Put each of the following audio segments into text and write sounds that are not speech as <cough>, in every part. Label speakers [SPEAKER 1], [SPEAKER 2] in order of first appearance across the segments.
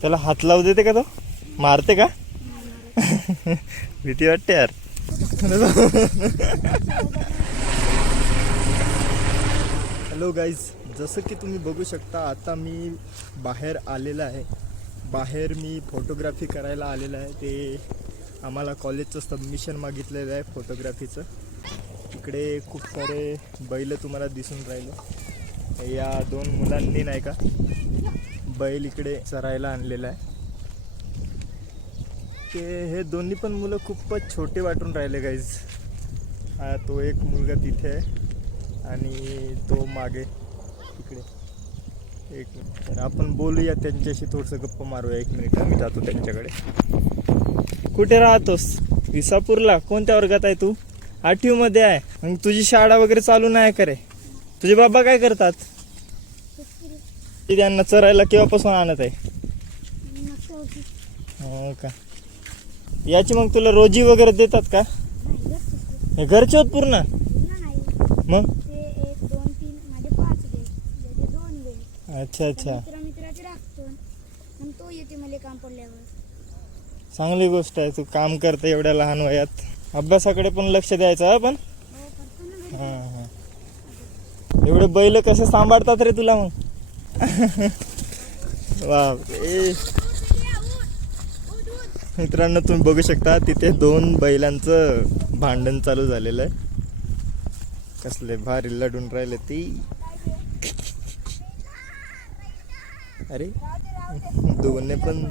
[SPEAKER 1] त्याला हात लावू देते का तो? मारते का? भीती वाटते यार. हॅलो गाईज जसं की तुम्ही बघू शकता आता मी बाहेर आलेला आहे. बाहेर मी फोटोग्राफी करायला आलेलं आहे. ते आम्हाला कॉलेजचं सबमिशन मागितलेलं आहे फोटोग्राफीचं इकडे खूप सारे बैल तुम्हाला दिसून राहिले. या दोन मुलांनी नाही का? बैल इकडे चरायला आणलेला आहे. ते हे दोन्ही पण मुलं खूपच छोटे वाटून राहिले गाईज हा तो एक मुलगा तिथे आहे आणि तो मागे इकडे. एक मिनिट. तर आपण बोलूया त्यांच्याशी थोडंसं गप्पा मारूया. एक मिनिट मी जातो त्यांच्याकडे. कुठे राहतोस? विसापूरला? कोणत्या वर्गात आहे तू? आठवीमध्ये आहे. मग तुझी शाळा वगैरे चालू नाही करे तुझे बाबा काय करतात? ते त्यांना चरायला केव्हापासून आणत आहे? हो का? याची मग तुला रोजी वगैरे देतात का? हे घरचे होत पूर्ण? मग? अच्छा अच्छा. चांगली गोष्ट आहे तू काम करते एवढ्या लहान वयात. अभ्यासाकडे पण लक्ष द्यायचं पण?
[SPEAKER 2] करतो ना घरी.
[SPEAKER 1] हां हां. एवढे बैल कसे सांभाळतात रे तुला मग? मित्रांनो तुम्ही बघू शकता तिथे दोन बैलांचं भांडण चालू झालेलं आहे. कसले भारी लढून राहिले ती. अरे दोन्ही पण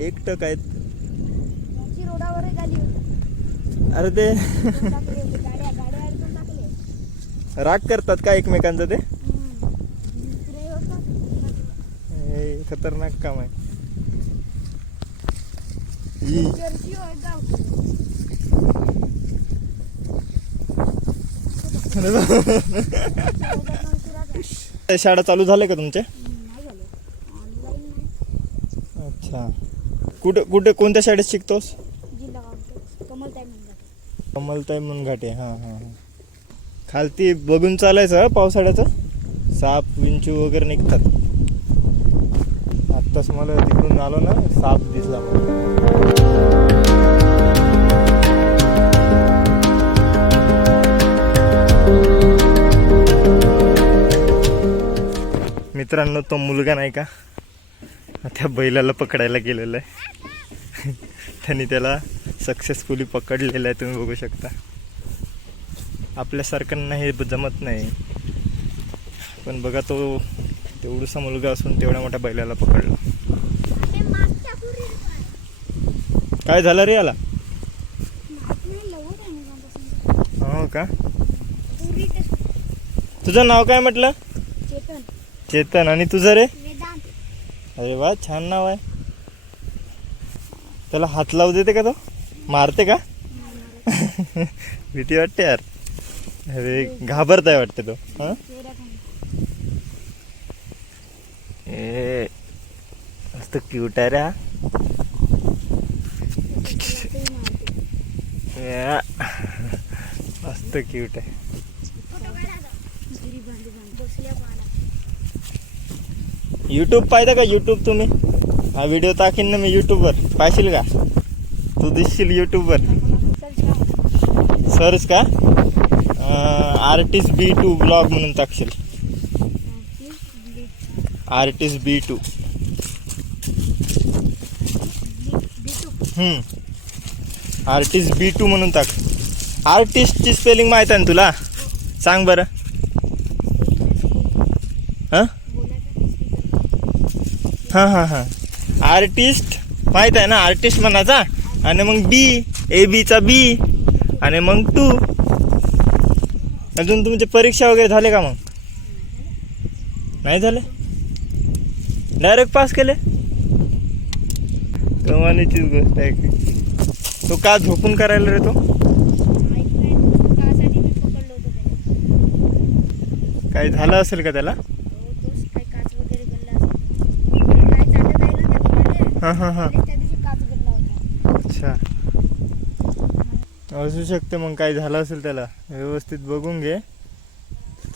[SPEAKER 1] एकटक आहेत. अरे ते. राग करतात का एकमेकांचं ते
[SPEAKER 2] हम्म. मित्र होता
[SPEAKER 1] हे खतरनाक काम आहे. शाळा चालू झाल्या का तुमच्या
[SPEAKER 2] हम्म, नाही झालं ऑनलाईन नाही
[SPEAKER 1] अच्छा. कुठे कुठे कोणत्या शाळेत शिकतोस?
[SPEAKER 2] कमलताई
[SPEAKER 1] मुनघाटे हां हां हां. खालती बघून चालायचं हं, पावसाळ्याचं? साप विंचू वगैरे निघतात. आत्ताच मला तिकडून आलो ना साप दिसला मला. मित्रांनो तो मुलगा नाही का? त्या बैलाला पकडायला गेलेला आहे. त्यांनी त्याला सक्सेसफुली पकडलेलं आहे तुम्ही बघू शकता. आपल्यासारख्यांना हे जमत नाही. पण बघा तो तेवढूसा मुलगा असून तेवढ्या मोठ्या बैलाला पकडला. काय झालं रे याला? हो का? तुझं नाव काय म्हटलं?
[SPEAKER 2] चेतन
[SPEAKER 1] चेतन. आणि तुझं रे? अरे वा छान नाव आहे. त्याला हात लावू देते का तो? मारते का? <laughs> भीती वाटते यार. अरे घाबरताय वाटते तो हां? ए मस्त क्यूट आहे रे या. मस्त क्यूट आहे. यूट्यूब पाहिजे का यूट्यूब तुम्ही? हा व्हिडिओ टाकीन ना मी यूट्यूबवर पाहशील का? तू दिसशील यूट्यूबवर
[SPEAKER 2] सर्च
[SPEAKER 1] का? आर्टिस्ट बी टू ब्लॉग म्हणून टाकशील. Artist B two. Artist B two म्हणून टाक. आर्टिस्टची स्पेलिंग माहीत आहे ना तुला? सांग बरं. हां? हां हां हां. आर्टिस्ट माहीत आहे ना? आर्टिस्ट म्हणायचा. आणि मग बी ए बीचा बी आणि मग टू अजून तुमचे परीक्षा वगैरे झाले का मग? नाही झाले? डायरेक्ट पास केले? कमालीचीच गोष्ट आहे. की. तो का झोपून करायला रे तो? काही झालं असेल का त्याला?
[SPEAKER 2] हो, काय काय
[SPEAKER 1] हां हां हां. अच्छा. असू शकते मग काही झालं असेल त्याला. व्यवस्थित बघून घे.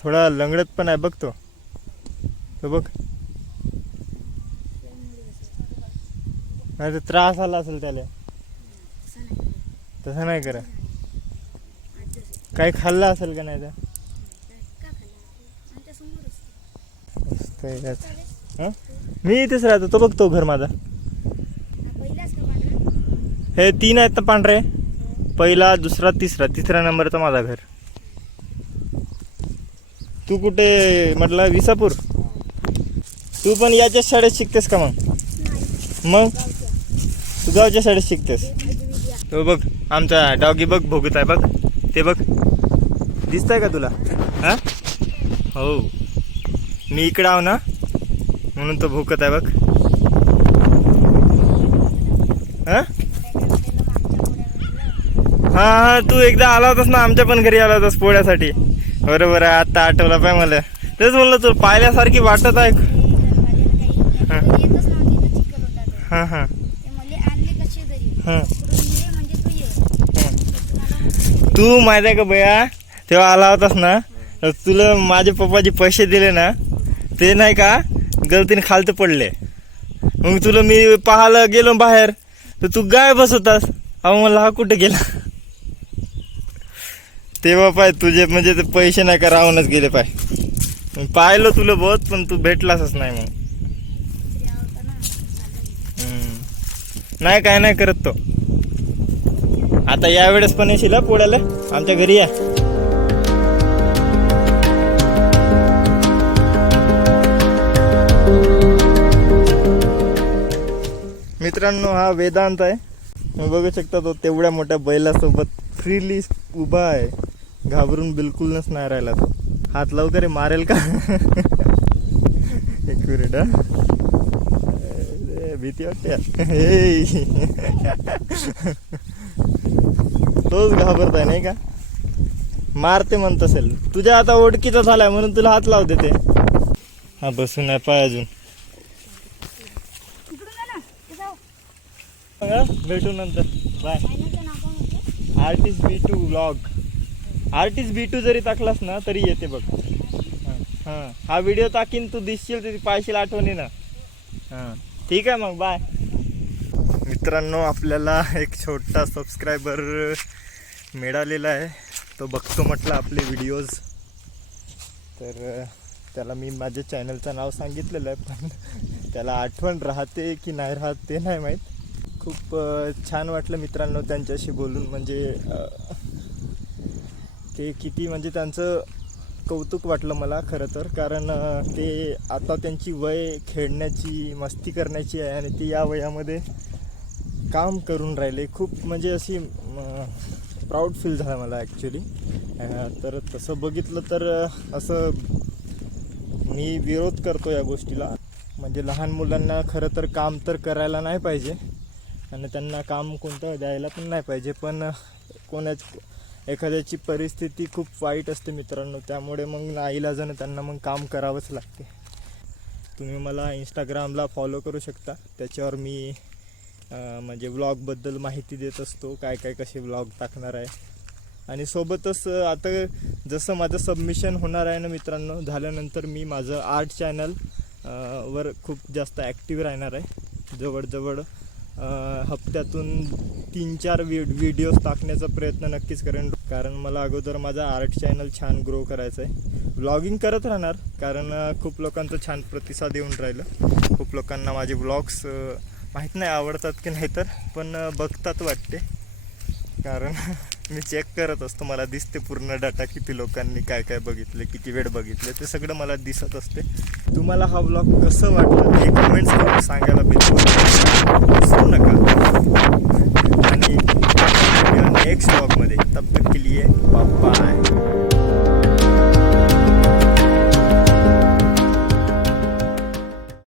[SPEAKER 1] थोडा लंगडत पण आहे बघ तो. तो बघ. नाही तर त्रास आला असेल त्याला.
[SPEAKER 2] तसं नाही
[SPEAKER 1] करा काही खाल्लं असेल का नाही तर? मी इथेच राहतो तो बघतो घर माझा.
[SPEAKER 2] हे
[SPEAKER 1] तीन आहेत ना पांढरे? पहिला दुसरा तिसरा. तिसरा नंबरचा माझा घर. तू कुठे म्हटलं? विसापूर? तू पण याच्याच शाळेत शिकतेस का मग? मग?
[SPEAKER 2] गावच्या.
[SPEAKER 1] शाळेत शिकतेस.
[SPEAKER 2] ते
[SPEAKER 1] बघ आमचा डॉगी बघ भोगत आहे बघ. ते बघ. दिसतंय का तुला? हा? हो. मी इकडं आहो ना. म्हणून तो भोकत आहे बघ. हा? हा हा तू एकदा आला होतास ना आमच्या पण घरी आला होतास पोळ्यासाठी. बरोबर आहे आता आठवला पाय मला. तेच म्हणलं तू पाहिल्यासारखी वाटत आहे. हा. हा हा. तू माहिती आहे का भैया? तेव्हा आला होतास ना तुला माझे पप्पाचे पैसे दिले ना ते नाही का गलतीने खालत पडले. मग तुला मी पाहायला गेलो बाहेर तर तू गाय होतास अहो मला हा कुठे गेला? तेव्हा पाय तुझे म्हणजे ते पैसे नाही का राहूनच गेले पाय. पाहिलं तुला बहुत पण तू भेटलासच नाही मग. नाही काय नाही करत तो. आता यावेळेस पण येशील पोळ्याला आमच्या घरी या. मित्रांनो हा वेदांत आहे. तुम्ही बघू शकता तो तेवढ्या मोठ्या बैलासोबत फ्रीली उभा आहे. घाबरून बिलकुलच नाही राहिला तो. हात लवकर मारेल का? <laughs> एक मिनिट हा. भीती वाटते? हे. तोच घाबरत नाही का? मारते म्हणत असेल. तुझ्या आता ओळखीचा झालाय म्हणून तुला हात लावते ते हा बसून आहे पाय अजून. भेटू नंतर. Bye. Artist B two blog artist B two जरी टाकलास ना तरी येते बघ. हां. हा व्हिडिओ टाकीन तू दिसशील तरी पाहिशील आठवणी ना. हां. ठीक आहे मग बाय मित्रांनो आपल्याला एक छोटा सबस्क्रायबर मिळालेला आहे. तो बघतो म्हटलं आपले व्हिडिओज तर त्याला मी माझ्या चॅनलचं नाव सांगितलेलं आहे पण <laughs> त्याला आठवण राहते की नाही राहत ते नाही माहीत. खूप छान वाटलं मित्रांनो त्यांच्याशी बोलून. म्हणजे ते किती म्हणजे त्यांचं कौतुक वाटलं मला खरं तर. कारण ते आता त्यांची वय खेळण्याची मस्ती करण्याची आहे आणि ते या वयामध्ये काम करून राहिले. खूप म्हणजे अशी प्राऊड फील झाला मला ॲक्च्युली तर तसं बघितलं तर असं मी विरोध करतो या गोष्टीला. म्हणजे लहान मुलांना खरं तर काम तर करायला नाही पाहिजे. आणि त्यांना काम कोणतं द्यायला पण नाही पाहिजे. पण कोणाच एखाद्याची परिस्थिती खूप वाईट असते मित्रांनो त्यामुळे मग नाईलाजानं त्यांना मग काम करावंच लागते. तुम्ही मला इंस्टाग्रामला फॉलो करू शकता. त्याच्यावर मी म्हणजे व्लॉगबद्दल माहिती देत असतो काय काय कसे व्लॉग टाकणार आहे. आणि सोबतच आता जसं माझं सबमिशन होणार आहे ना मित्रांनो झाल्यानंतर मी माझं आर्ट चॅनल वर खूप जास्त ॲक्टिव्ह राहणार आहे. जवळजवळ हप्त्यातून तीन चार वि व्हिडिओज टाकण्याचा प्रयत्न नक्कीच करेन. कारण मला अगोदर माझा आर्ट चॅनल छान ग्रो करायचं आहे व्लॉगिंग करत राहणार कारण खूप लोकांचं छान प्रतिसाद येऊन राहिलं. खूप लोकांना माझे व्लॉग्स माहीत नाही आवडतात की नाही तर पण बघतात वाटते. कारण <laughs> मी चेक करत असतो मला दिसते पूर्ण डाटा किती लोकांनी काय काय बघितले किती वेळ बघितले ते सगळं मला दिसत असते. तुम्हाला हा ब्लॉग कसं वाटलं ते कमेंट्स करून सांगायला बिलकुल विसरू नका. आणि नेक्स्ट ब्लॉगमध्ये तब तक के लिए बाय